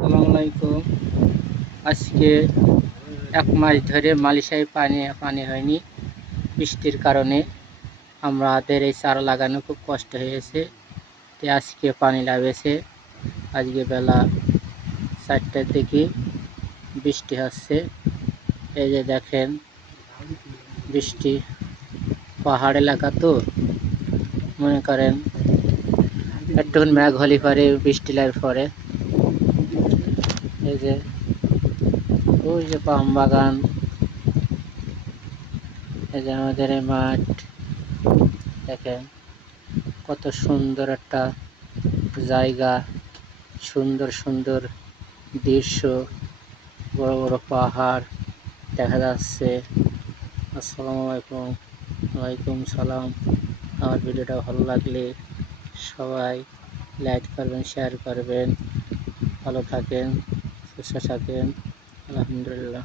আসসালামু আলাইকুম। আজকে ১ মাস ধরে মালয়েশিয়ায় পানি হয়নি। বৃষ্টির কারণে আমাদের এই চারা লাগানো খুব কষ্ট হয়েছে। তো আজকে পানি লাগেছে। আজকে বেলা ৪টার দিকে বৃষ্টি হচ্ছে। এই যে দেখেন বৃষ্টি, পাহাড় এলাকা তো মনে করেন একটু মেঘ হলে পরে বৃষ্টি লাগে পরে। এই যে ওই যে পাম বাগান, এই যে আমাদের এই মাঠ দেখেন কত সুন্দর একটা জায়গা, সুন্দর সুন্দর দৃশ্য, বড় বড় পাহাড় দেখা যাচ্ছে। আসসালামু আলাইকুম। ওয়ালাইকুম সালাম। আমার ভিডিওটা ভালো লাগলে সবাই লাইক করবেন, শেয়ার করবেন। ভালো থাকেন, সুস্থ থাকেন। আলহামদুলিল্লাহ।